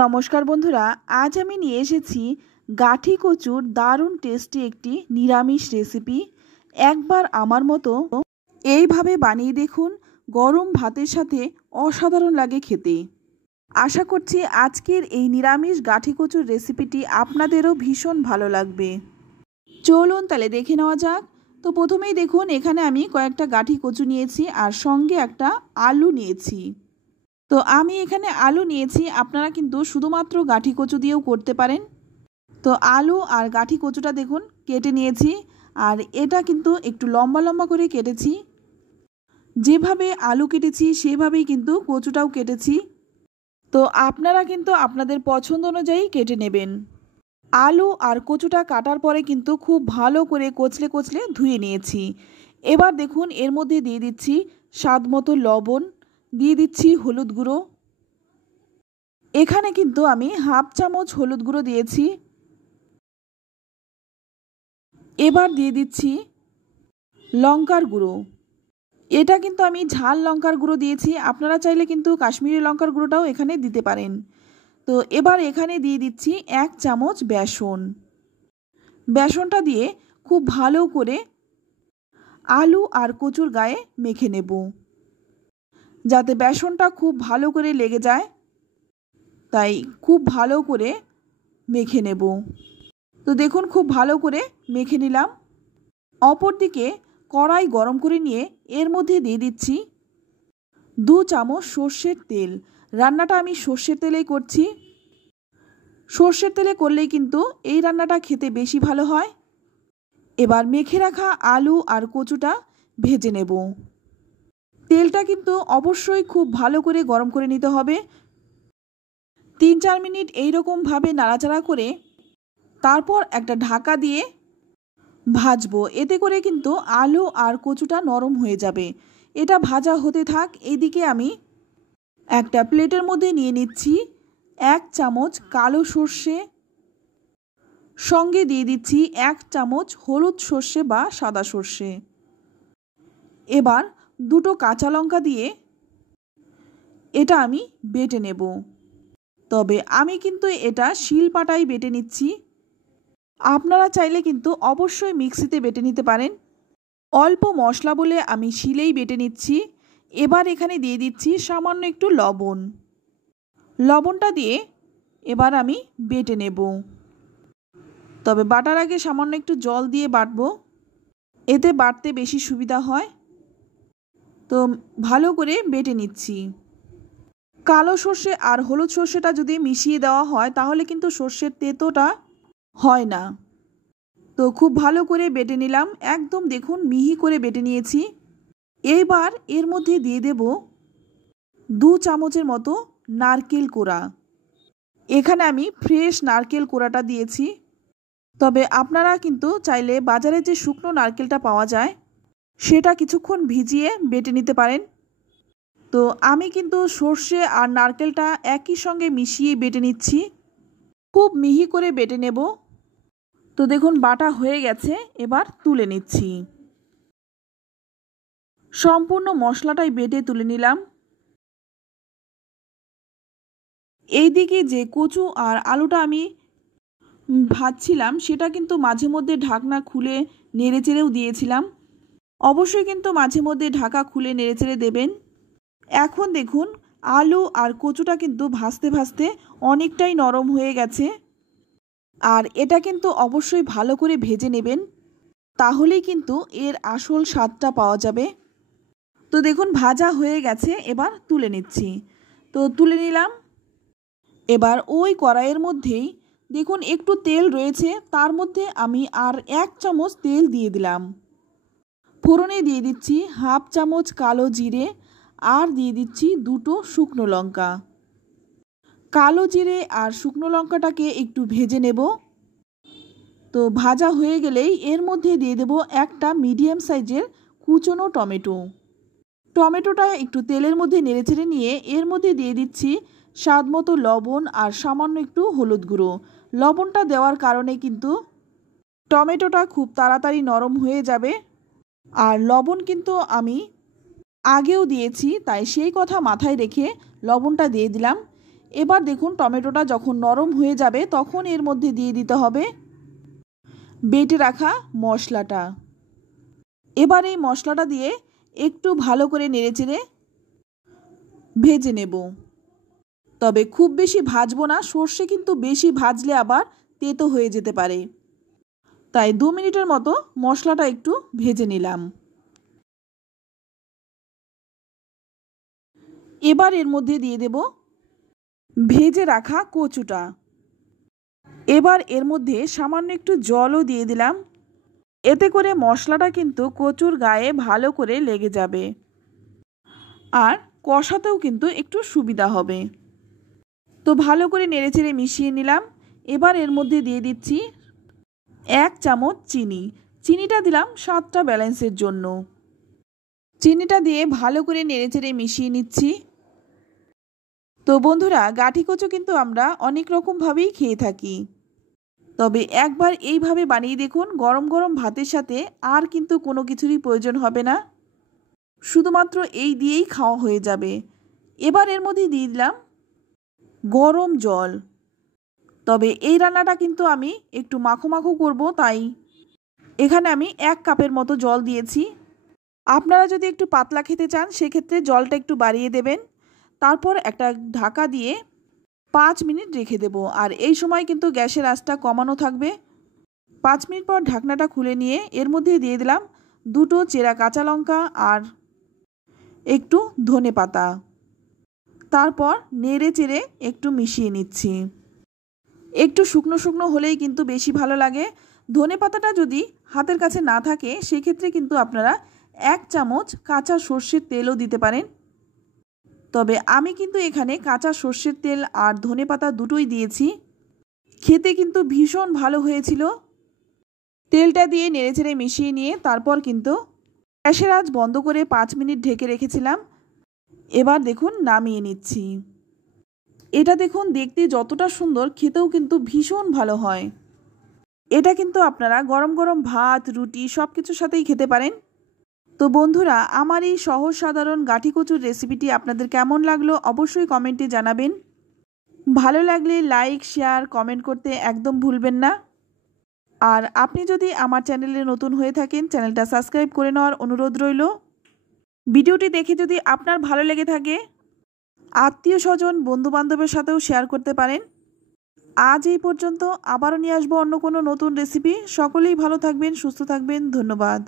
নমস্কার বন্ধুরা, আজ আমি নিয়ে এসেছি গাঠি কচুর দারুণ টেস্টি একটি নিরামিষ রেসিপি। একবার আমার মতো এইভাবে বানিয়ে দেখুন, গরম ভাতের সাথে অসাধারণ লাগে খেতে। আশা করছি আজকের এই নিরামিষ গাঠি কচুর রেসিপিটি আপনাদেরও ভীষণ ভালো লাগবে। চলুন তাহলে দেখে নেওয়া যাক। তো প্রথমেই দেখুন, এখানে আমি কয়েকটা গাঠি কচু নিয়েছি আর সঙ্গে একটা আলু নিয়েছি। তো আমি এখানে আলু নিয়েছি, আপনারা কিন্তু শুধুমাত্র গাঠি কচু দিয়েও করতে পারেন। তো আলু আর গাঠি কচুটা দেখুন কেটে নিয়েছি, আর এটা কিন্তু একটু লম্বা লম্বা করে কেটেছি। যেভাবে আলু কেটেছি সেভাবেই কিন্তু কচুটাও কেটেছি। তো আপনারা কিন্তু আপনাদের পছন্দ অনুযায়ী কেটে নেবেন। আলু আর কচুটা কাটার পরে কিন্তু খুব ভালো করে কচলে কচলে ধুয়ে নিয়েছি। এবার দেখুন এর মধ্যে দিয়ে দিচ্ছি স্বাদ মতো লবণ, দিয়ে দিচ্ছি হলুদ গুঁড়ো। এখানে কিন্তু আমি হাফ চামচ হলুদ গুঁড়ো দিয়েছি। এবার দিয়ে দিচ্ছি লঙ্কার গুঁড়ো। এটা কিন্তু আমি ঝাল লঙ্কার গুঁড়ো দিয়েছি, আপনারা চাইলে কিন্তু কাশ্মীরি লঙ্কার গুঁড়োটাও এখানে দিতে পারেন। তো এবার এখানে দিয়ে দিচ্ছি 1 চামচ বেসন। বেসনটা দিয়ে খুব ভালো করে আলু আর কচুর গায়ে মেখে নেব, যাতে বেসনটা খুব ভালো করে লেগে যায়। তাই খুব ভালো করে মেখে নেব। তো দেখুন খুব ভালো করে মেখে নিলাম। অপরদিকে কড়াই গরম করে নিয়ে এর মধ্যে দিয়ে দিচ্ছি 2 চামচ সর্ষের তেল। রান্নাটা আমি সর্ষের তেলেই করছি। সর্ষের তেলে করলেই কিন্তু এই রান্নাটা খেতে বেশি ভালো হয়। এবার মেখে রাখা আলু আর কচুটা ভেজে নেব। তেলটা কিন্তু অবশ্যই খুব ভালো করে গরম করে নিতে হবে। 3-4 মিনিট এইরকমভাবে নাড়াচাড়া করে তারপর একটা ঢাকা দিয়ে ভাজবো। এতে করে কিন্তু আলু আর কচুটা নরম হয়ে যাবে। এটা ভাজা হতে থাক। এদিকে আমি একটা প্লেটের মধ্যে নিয়ে নিচ্ছি 1 চামচ কালো সর্ষে, সঙ্গে দিয়ে দিচ্ছি 1 চামচ হলুদ সর্ষে বা সাদা সর্ষে। এবার 2টো কাঁচা লঙ্কা দিয়ে এটা আমি বেটে নেব। তবে আমি কিন্তু এটা শিলপাটায় বেটে নিচ্ছি। আপনারা চাইলে কিন্তু অবশ্যই মিক্সিতে বেটে নিতে পারেন। অল্প মশলা বলে আমি শিলেই বেটে নিচ্ছি। এবার এখানে দিয়ে দিচ্ছি সামান্য একটু লবণ। লবণটা দিয়ে এবার আমি বেটে নেব। তবে বাটার আগে সামান্য একটু জল দিয়ে বাটবো, এতে বাটতে বেশি সুবিধা হয়। তো ভালো করে বেটে নিচ্ছি। কালো সর্ষে আর হলুদ সর্ষেটা যদি মিশিয়ে দেওয়া হয় তাহলে কিন্তু সর্ষের তেতোটা হয় না। তো খুব ভালো করে বেটে নিলাম, একদম দেখুন মিহি করে বেটে নিয়েছি। এইবার এর মধ্যে দিয়ে দেব 2 চামচের মতো নারকেল কোড়া। এখানে আমি ফ্রেশ নারকেল কোড়াটা দিয়েছি। তবে আপনারা কিন্তু চাইলে বাজারে যে শুকনো নারকেলটা পাওয়া যায় সেটা কিছুক্ষণ ভিজিয়ে বেটে নিতে পারেন। তো আমি কিন্তু সর্ষে আর নারকেলটা একই সঙ্গে মিশিয়ে বেটে নিচ্ছি। খুব মিহি করে বেটে নেব। তো দেখুন বাটা হয়ে গেছে, এবার তুলে নিচ্ছি। সম্পূর্ণ মশলাটাই বেটে তুলে নিলাম। এইদিকে যে কচু আর আলুটা আমি ভাজছিলাম সেটা কিন্তু মাঝে মধ্যে ঢাকনা খুলে নেড়েচেড়েও দিয়েছিলাম। অবশ্যই কিন্তু মাঝে মধ্যে ঢাকা খুলে নেড়েচেড়ে দেবেন। এখন দেখুন আলু আর কচুটা কিন্তু ভাজতে ভাজতে অনেকটাই নরম হয়ে গেছে। আর এটা কিন্তু অবশ্যই ভালো করে ভেজে নেবেন, তাহলেই কিন্তু এর আসল স্বাদটা পাওয়া যাবে। তো দেখুন ভাজা হয়ে গেছে, এবার তুলে নিচ্ছি। তো তুলে নিলাম। এবার ওই কড়াইয়ের মধ্যেই দেখুন একটু তেল রয়েছে, তার মধ্যে আমি আর 1 চামচ তেল দিয়ে দিলাম। ফোড়নে দিয়ে দিচ্ছি হাফ চামচ কালো জিরে, আর দিয়ে দিচ্ছি 2টো শুকনো লঙ্কা। কালো জিরে আর শুকনো লঙ্কাটাকে একটু ভেজে নেব। তো ভাজা হয়ে গেলেই এর মধ্যে দিয়ে দেব একটা মিডিয়াম সাইজের কুচনো টমেটো। টমেটোটা একটু তেলের মধ্যে নেড়েচেড়ে নিয়ে এর মধ্যে দিয়ে দিচ্ছি স্বাদ মতো লবণ আর সামান্য একটু হলুদ গুঁড়ো। লবণটা দেওয়ার কারণে কিন্তু টমেটোটা খুব তাড়াতাড়ি নরম হয়ে যাবে। আর লবণ কিন্তু আমি আগেও দিয়েছি, তাই সেই কথা মাথায় রেখে লবণটা দিয়ে দিলাম। এবার দেখুন টমেটোটা যখন নরম হয়ে যাবে তখন এর মধ্যে দিয়ে দিতে হবে বেটে রাখা মশলাটা। এবার এই মশলাটা দিয়ে একটু ভালো করে নেড়েচেড়ে ভেজে নেব। তবে খুব বেশি ভাজবো না, সর্ষে কিন্তু বেশি ভাজলে আবার তেতো হয়ে যেতে পারে। তাই 2 মিনিটের মতো মশলাটা একটু ভেজে নিলাম। এবার এর মধ্যে দিয়ে দেব ভেজে রাখা কচুটা। এবার এর মধ্যে সামান্য একটু জলও দিয়ে দিলাম। এতে করে মশলাটা কিন্তু কচুর গায়ে ভালো করে লেগে যাবে আর কষাতেও কিন্তু একটু সুবিধা হবে। তো ভালো করে নেড়েচেড়ে মিশিয়ে নিলাম। এবার এর মধ্যে দিয়ে দিচ্ছি 1 চামচ চিনি। চিনিটা দিলাম স্বাদটা ব্যালেন্সের জন্য। চিনিটা দিয়ে ভালো করে নেড়েচেড়ে মিশিয়ে নিচ্ছি। তো বন্ধুরা, গাঠি কচু কিন্তু আমরা অনেক রকমভাবেই খেয়ে থাকি, তবে একবার এইভাবে বানিয়ে দেখুন। গরম গরম ভাতের সাথে আর কিন্তু কোনো কিছুরই প্রয়োজন হবে না, শুধুমাত্র এই দিয়েই খাওয়া হয়ে যাবে। এবার এর মধ্যে দিয়ে দিলাম গরম জল। তবে এই রান্নাটা কিন্তু আমি একটু মাখো মাখো করব, তাই এখানে আমি 1 কাপের মতো জল দিয়েছি। আপনারা যদি একটু পাতলা খেতে চান সেক্ষেত্রে জলটা একটু বাড়িয়ে দেবেন। তারপর একটা ঢাকা দিয়ে 5 মিনিট রেখে দেব। আর এই সময় কিন্তু গ্যাসের আঁচটা কমানো থাকবে। 5 মিনিট পর ঢাকনাটা খুলে নিয়ে এর মধ্যে দিয়ে দিলাম 2টো চেরা কাঁচা লঙ্কা আর একটু ধনেপাতা। তারপর নেড়ে চেড়ে একটু মিশিয়ে নিচ্ছি। একটু শুকনো শুকনো হলেই কিন্তু বেশি ভালো লাগে। ধনেপাতাটা যদি হাতের কাছে না থাকে সেক্ষেত্রে কিন্তু আপনারা 1 চামচ কাঁচা সর্ষের তেলও দিতে পারেন। তবে আমি কিন্তু এখানে কাঁচা সর্ষের তেল আর ধনেপাতা দুটোই দিয়েছি। খেতে কিন্তু ভীষণ ভালো হয়েছিল। তেলটা দিয়ে নেড়েচেড়ে মিশিয়ে নিয়ে তারপর কিন্তু গ্যাসের আঁচ বন্ধ করে 5 মিনিট ঢেকে রেখেছিলাম। এবার দেখুন নামিয়ে নিচ্ছি। এটা দেখুন দেখতে যতটা সুন্দর, খেতেও কিন্তু ভীষণ ভালো হয়। এটা কিন্তু আপনারা গরম গরম ভাত, রুটি সব কিছুর সাথেই খেতে পারেন। তো বন্ধুরা, আমার এই সহজ সাধারণ গাঠি কচুর রেসিপিটি আপনাদের কেমন লাগলো অবশ্যই কমেন্টে জানাবেন। ভালো লাগলে লাইক, শেয়ার, কমেন্ট করতে একদম ভুলবেন না। আর আপনি যদি আমার চ্যানেলে নতুন হয়ে থাকেন চ্যানেলটা সাবস্ক্রাইব করে নেওয়ার অনুরোধ রইল। ভিডিওটি দেখে যদি আপনার ভালো লেগে থাকে আত্মীয় স্বজন, বন্ধুবান্ধবের সাথেও শেয়ার করতে পারেন। আজ এই পর্যন্ত, আবারও নিয়ে আসবো অন্য কোনো নতুন রেসিপি। সকলেই ভালো থাকবেন, সুস্থ থাকবেন। ধন্যবাদ।